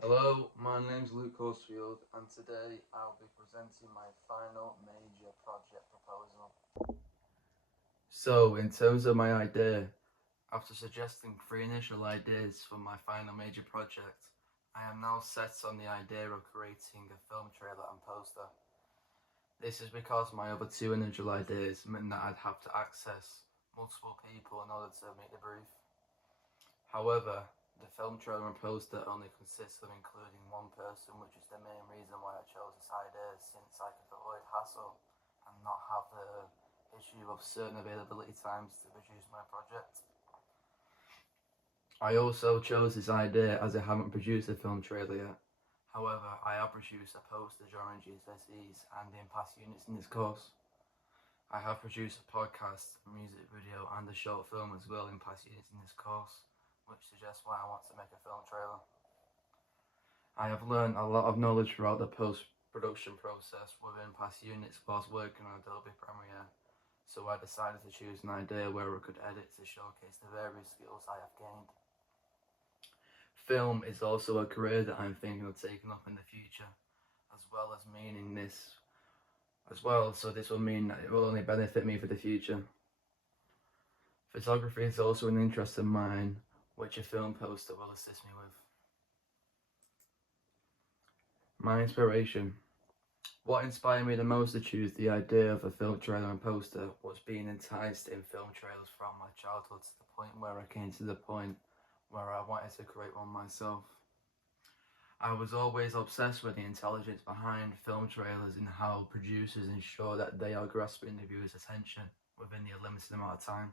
Hello, my name's Luke Horsfield, and today I'll be presenting my final major project proposal. So, in terms of my idea, after suggesting three initial ideas for my final major project, I am now set on the idea of creating a film trailer and poster. This is because my other two initial ideas meant that I'd have to access multiple people in order to make the brief. However, the film trailer and poster only consists of including one person, which is the main reason why I chose this idea, since I could avoid hassle and not have the issue of certain availability times to produce my project. I also chose this idea as I haven't produced a film trailer yet. However, I have produced a poster drawing GCSEs and in past units in this course. I have produced a podcast, a music video, and a short film as well in past units in this course, which suggests why I want to make a film trailer. I have learned a lot of knowledge throughout the post-production process within past units whilst working on Adobe Premiere, so I decided to choose an idea where I could edit to showcase the various skills I have gained. Film is also a career that I'm thinking of taking up in the future, as well as meaning this as well, so this will mean that it will only benefit me for the future. Photography is also an interest of mine, which a film poster will assist me with. My inspiration. What inspired me the most to choose the idea of a film trailer and poster was being enticed in film trailers from my childhood to the point where I came to the point where I wanted to create one myself. I was always obsessed with the intelligence behind film trailers and how producers ensure that they are grasping the viewer's attention within the limited amount of time.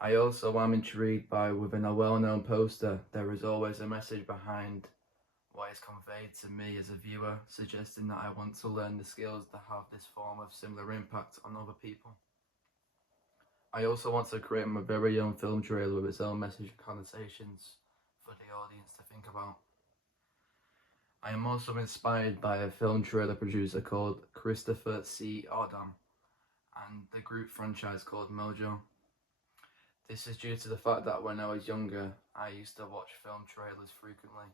I also am intrigued by within a well-known poster, there is always a message behind what is conveyed to me as a viewer, suggesting that I want to learn the skills to have this form of similar impact on other people. I also want to create my very own film trailer with its own message and connotations for the audience to think about. I am also inspired by a film trailer producer called Christopher C. Odom and the group franchise called Mojo. This is due to the fact that when I was younger, I used to watch film trailers frequently,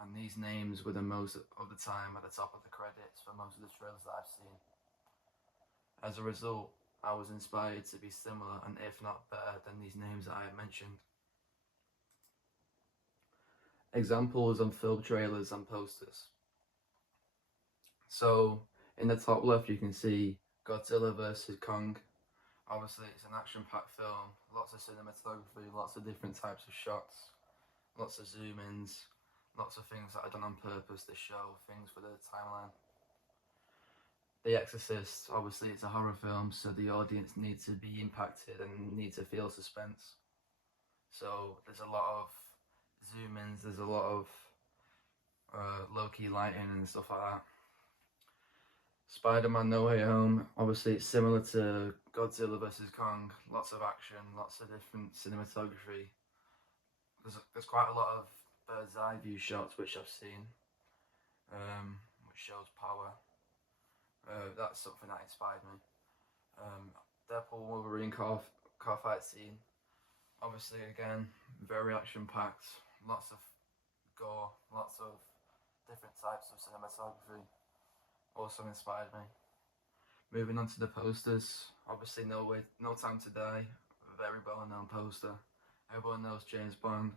and these names were the most of the time at the top of the credits for most of the trailers that I've seen. As a result, I was inspired to be similar and if not better than these names that I have mentioned. Examples of film trailers and posters. So, in the top left you can see Godzilla vs. Kong. Obviously it's an action-packed film, lots of cinematography, lots of different types of shots, lots of zoom-ins, lots of things that are done on purpose to show things for the timeline. The Exorcist, obviously it's a horror film, so the audience needs to be impacted and need to feel suspense. So there's a lot of zoom-ins, there's a lot of low-key lighting and stuff like that. Spider-Man No Way Home, obviously it's similar to Godzilla vs. Kong, lots of action, lots of different cinematography. There's quite a lot of bird's eye view shots which I've seen, which shows power. That's something that inspired me. Deadpool Wolverine car fight scene. Obviously, again, very action packed, lots of gore, lots of different types of cinematography. Also inspired me. Moving on to the posters. Obviously, No Time to Die, a very well known poster. Everyone knows James Bond.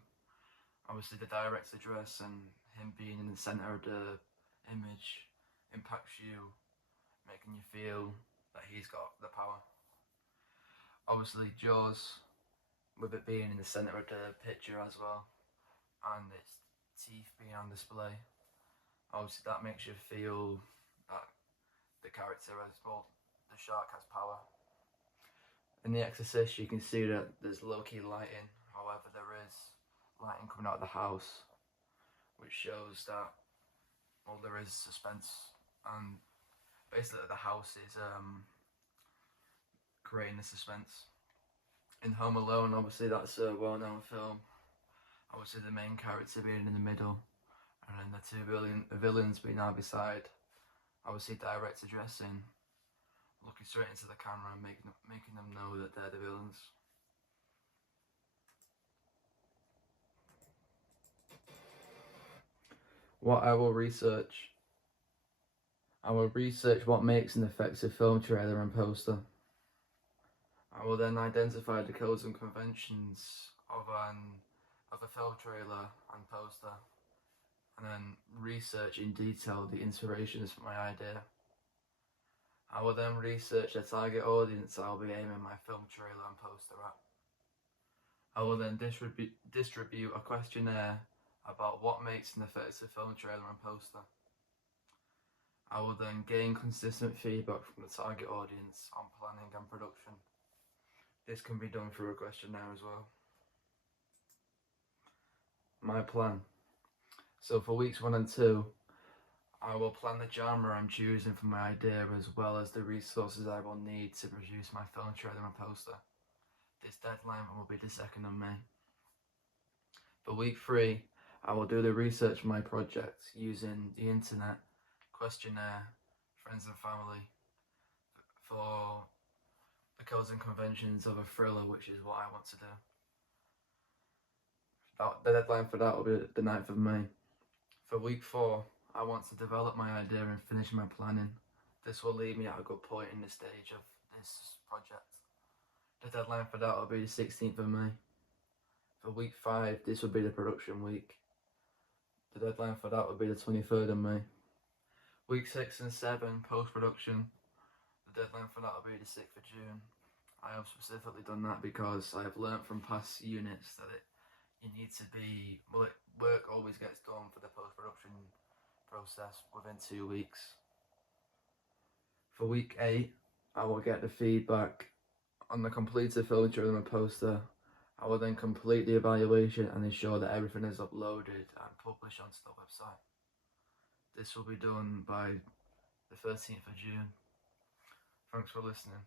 Obviously, the director's address and him being in the center of the image impacts you, making you feel that he's got the power. Obviously, Jaws, with it being in the center of the picture as well, and its teeth being on display. Obviously, that makes you feel that the character as well, the shark has power. In The Exorcist, you can see that there's low-key lighting. However, there is lighting coming out of the house, which shows that, well, there is suspense, and basically the house is creating the suspense. In Home Alone, obviously that's a well-known film. Obviously the main character being in the middle, and then the two villains being out beside. Obviously direct addressing, looking straight into the camera and making them know that they're the villains. What I will research. I will research what makes an effective film trailer and poster. I will then identify the codes and conventions of a film trailer and poster, and then research in detail the inspirations for my idea. I will then research the target audience I will be aiming my film trailer and poster at. I will then distribute a questionnaire about what makes an effective film trailer and poster. I will then gain consistent feedback from the target audience on planning and production. This can be done through a questionnaire as well. My plan. So for weeks 1 and 2, I will plan the genre I'm choosing for my idea as well as the resources I will need to produce my film trailer and poster. This deadline will be the 2nd of May. For week 3, I will do the research for my project using the internet, questionnaire, friends and family for the codes and conventions of a thriller, which is what I want to do. The deadline for that will be the 9th of May. For week 4, I want to develop my idea and finish my planning. This will leave me at a good point in the stage of this project. The deadline for that will be the 16th of May. For week 5, this will be the production week. The deadline for that will be the 23rd of May. Week 6 and 7, post-production. The deadline for that will be the 6th of June. I have specifically done that because I have learnt from past units that you need to be, work always gets done for the post-production process within 2 weeks. For week 8, I will get the feedback on the completed film trailer and poster. I will then complete the evaluation and ensure that everything is uploaded and published onto the website. This will be done by the 13th of June. Thanks for listening.